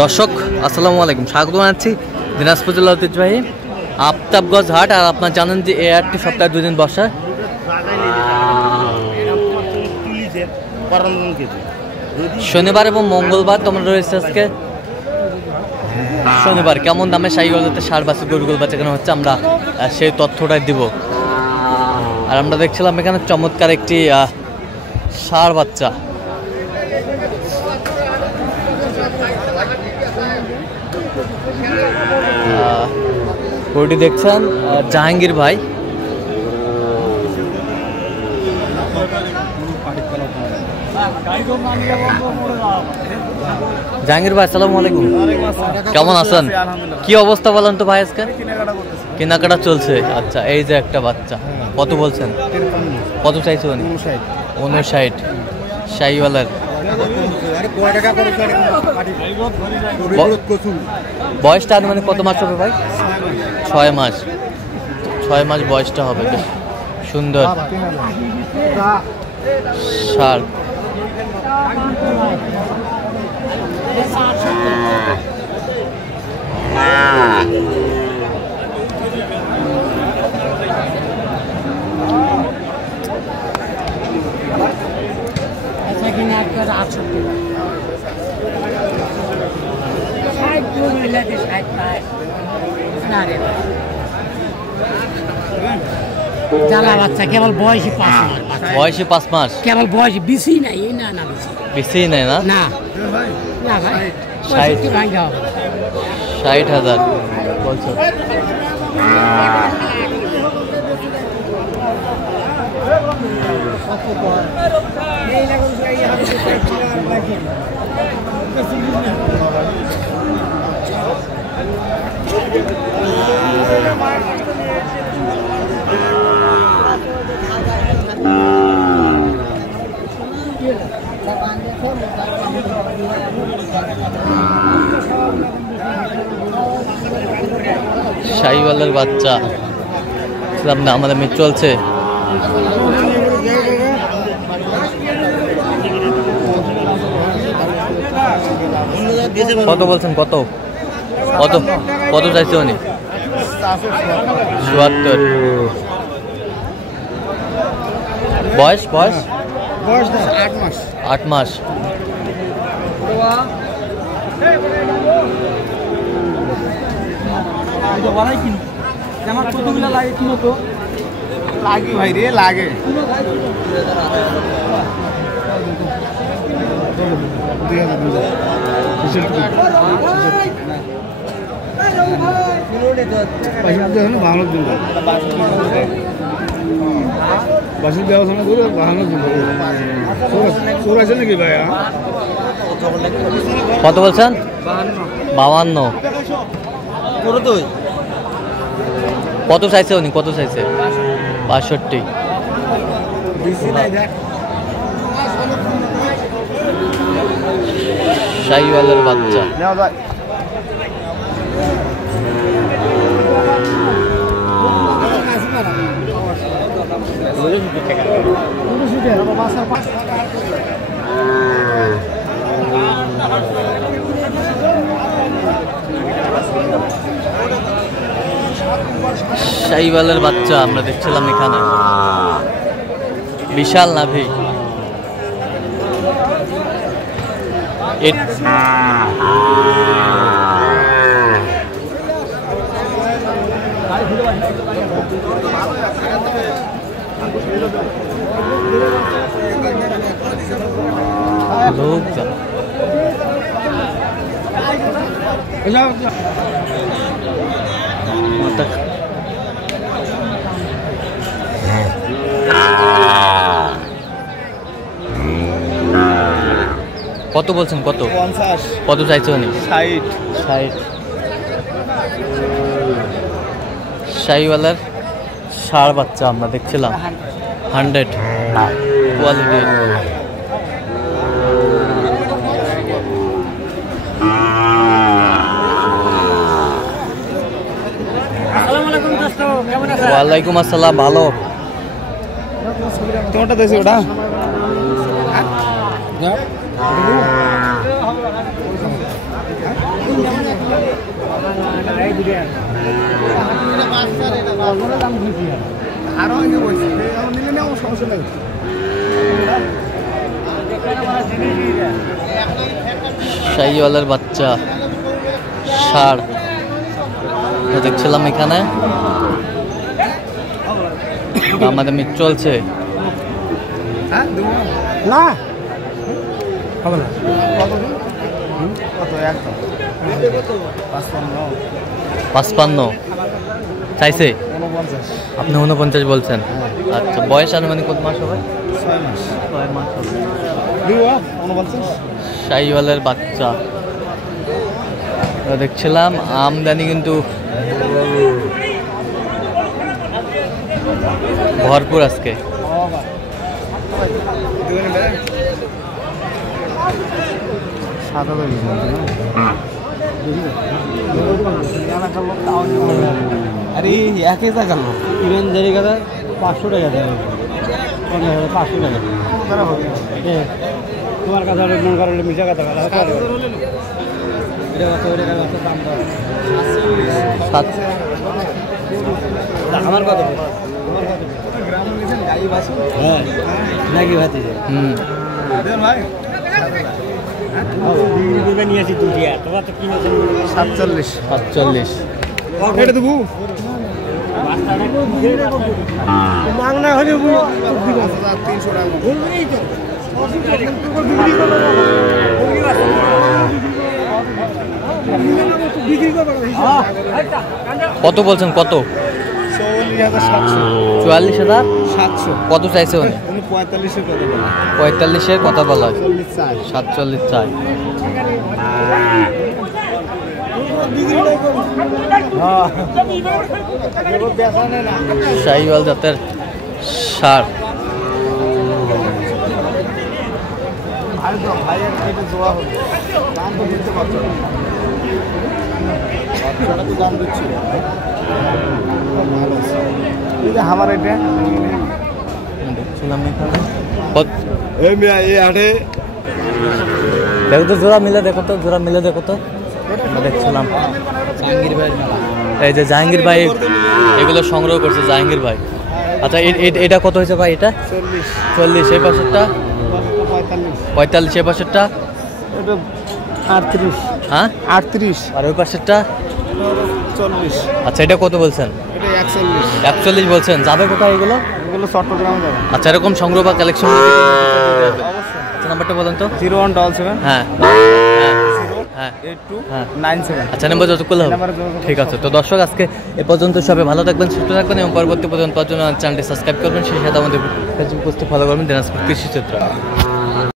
দর্শক আসসালামু আলাইকুম, স্বাগত জানাচ্ছি দিনাজপুর জেলা ঐতিহ্যবাহী আফতাবগঞ্জ হাট। আর আপনারা জানেন যে এই হাটটি সপ্তাহে 2 দিন বসে, শনিবার এবং মঙ্গলবার। তোমরা রয়েছে আজকে শনিবার কেমন দামে শাহীগঞ্জতে ষাঁড় বাছুর গরুগুলো বেচাকেনা হচ্ছে, আমরা সেই তথ্যটাই দিব। আর আমরা দেখছিলাম এখানে চমৎকার একটি ষাঁড় বাচ্চা। গরুটি দেখছেন জাহাঙ্গীর ভাই। জাহাঙ্গীর ভাই আসসালামু আলাইকুম, কেমন আছেন? কি অবস্থা বলেন তো ভাই? আজকে কেনাকাটা চলছে। আচ্ছা, এই যে একটা বাচ্চা, কত বলছেন? কত চাইছে উনি? 59। শাহিওয়ালার। বয়সটা মানে কত মাস হবে ভাই? 6 মাস। 6 মাস বয়সটা হবে। বেশ সুন্দর ষাঁড়। জ্বালা বাচ্চা, কেবল বয়সী 5 মাস। বয়সী 5 মাস, কেবল বয়সী, বেশি নাই। না না, বেশি নেই না? না না ভাই, 60,000 বলছো। শাহিওয়ালের বাচ্চা সামনে আমাদের মেয়ে চলছে। কত বলছেন? কত কত কত চাইছে উনি? 74। বয়স বয়স 8 মাস। লাগে ভাই রে, লাগে। ভালো দিন বাসুর দেওয়া করে ভালো দিন সুর আছে নাকি ভাই? কত বলছেন? 52। কত চাইছে উনি? কত চাইছে? 65। শাহিওয়ালের বাচ্চা। শাহিওয়ালের বাচ্চা আমরা দেখছিলাম এখানে, বিশাল নাভি। কত বলছেন? কত 50। কত চাইছে উনি? 60। শাহিওয়ালার ষাঁড় বাচ্চা আমরা দেখছিলাম, 100 কোয়ালিটি। ওয়ালাইকুম আসসালাম, ভালো। কোনটা দিয়েছে ওটা? আরো আগে বলছি নিলে না সমস্যা নেই। শাহিওয়ালের বাচ্চা ষাঁড় দেখছিলাম এখানে, দামাদামি চলছে। না হবে না। কত একদম 55 চাইছে, 49 আপনি 49 বলছেন। আচ্ছা, বয়স আনুমানিক কত মাস হবে? 6 মাস। 6 মাস হবে। 49 শাহিওয়ালের বাচ্চা দেখছিলাম। আমদানি কিন্তু ভরপুর আজকে। আরে একই টাকা লোক ইমানদারি কথা 500 টাকা দেয়, 500 টাকা তোমার কাছে মন করলে মিশা কথা বলা আমার কথা নাকি ভাতি ভাই নিয়েছি দুটিয়া, তোমার তো কিনেছি 47 এটা দেবো মাংনা হলে 300 টাকা। কত বলছেন? কত? 44,700। কত চাইছে উনি? 45-এর কথা বলা হয়। 47 চাই। শাহিওয়াল জাতের ষাঁড়। আমার এটা দেখছিলাম এখানে দেখো তো, জোড়া মিলে দেখো তো, জোড়া মিলে দেখো তো। দেখছিলাম জাহাঙ্গীর ভাই, এই যে জাহাঙ্গীর ভাই এগুলো সংগ্রহ করছে জাহাঙ্গীর ভাই। আচ্ছা, এটা কত হয়েছে ভাই? এটা 40। এই পাশেরটা 45। এই পাশেরটা 38। হ্যাঁ 38। আর ওই পাশেরটা 40। আচ্ছা, এটা কত বলছেন? এটা 41। 41 বলছেন। যাবে কোথায় এগুলো? এগুলো চট্টগ্রাম যাবে। আচ্ছা, এরকম সংগ্রহ বা কালেকশন নাম্বারটা বলেন তো। 0177 হ্যাঁ হ্যাঁ 8297। আচ্ছা, নাম্বার যত করলে হবে। ঠিক আছে। তো দর্শক, আজকে এ পর্যন্ত সবাই ভালো থাকবেন, সুস্থ থাকবেন এবং পরবর্তী পর্যন্ত পাওয়ার জন্য চ্যানেলটি সাবস্ক্রাইব করবেন। সেই সাথে আমাদের ফেসবুক পোস্টে ফলো করবেন দিনাজপুর কৃষি চিত্র।